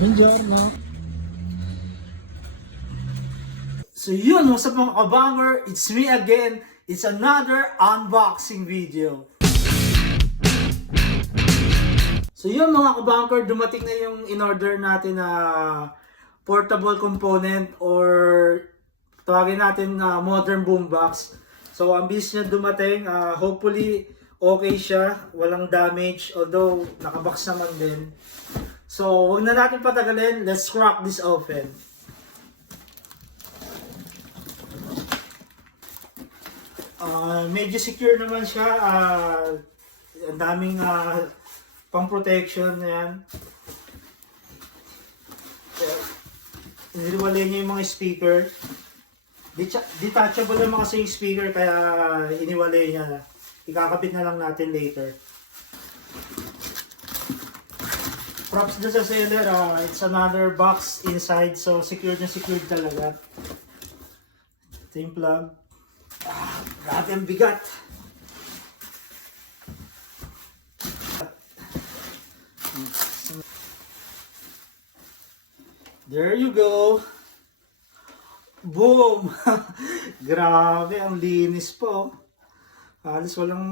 Buongiorno. So yun, what's up mga kabanger? It's me again. It's another unboxing video. So yun mga kabanger, dumating na yung in-order natin na portable component or tawagin natin na modern boombox. So ang bilis niya dumating, hopefully okay siya, walang damage, although nakabox naman din. So wag na natin patagalin, let's crack this open. Medyo secure naman siya, ang daming pang-protection yan. Iniwalay niya yung mga speaker. Detachable naman kasi yung speaker kaya iniwalay niya na. Ikakabit na lang natin later. Props na sa seller, it's another box inside, so secured na secured talaga. Ito yung plug. Grabe ang bigat. There you go. Boom! Grabe, ang linis po. Halos walang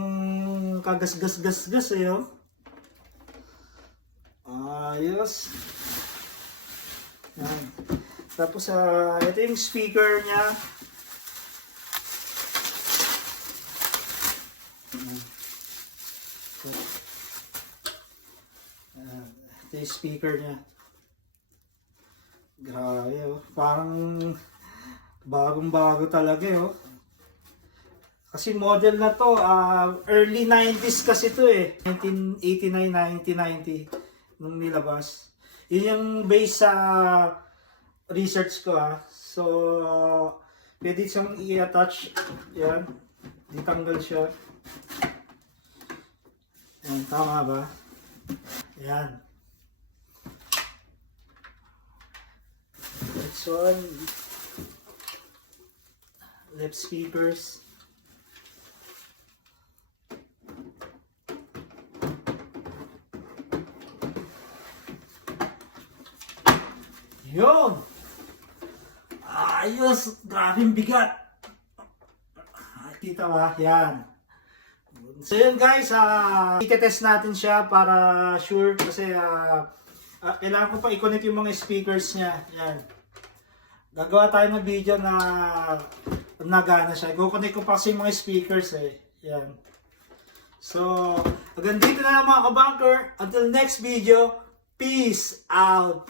kagas-gas-gas-gas eh. Oh. Ayos. Yan. Tapos ito yung speaker niya. Ito yung speaker niya. Grabe oh. Parang bagong-bago talaga oh. Kasi model na to, early 90s kasi to eh. 1989, 1990 nung nilabas. Yun yung base sa research ko So, pwede siyang i-attach. Yan. Ditanggal siya. Yan, tama ba? Yan. Next one. Left speakers. Yun! Ayos! Grabing bigat! Kita ba? Yan. So yun guys, i-test natin siya para sure kasi kailangan ko pa i-connect yung mga speakers niya. Yan. Gagawa tayo ng video na nagana siya. Go-connect ko pa kasi yung mga speakers eh. Yan. So, hanggang dito na lang mga kabunker. Until next video, peace out!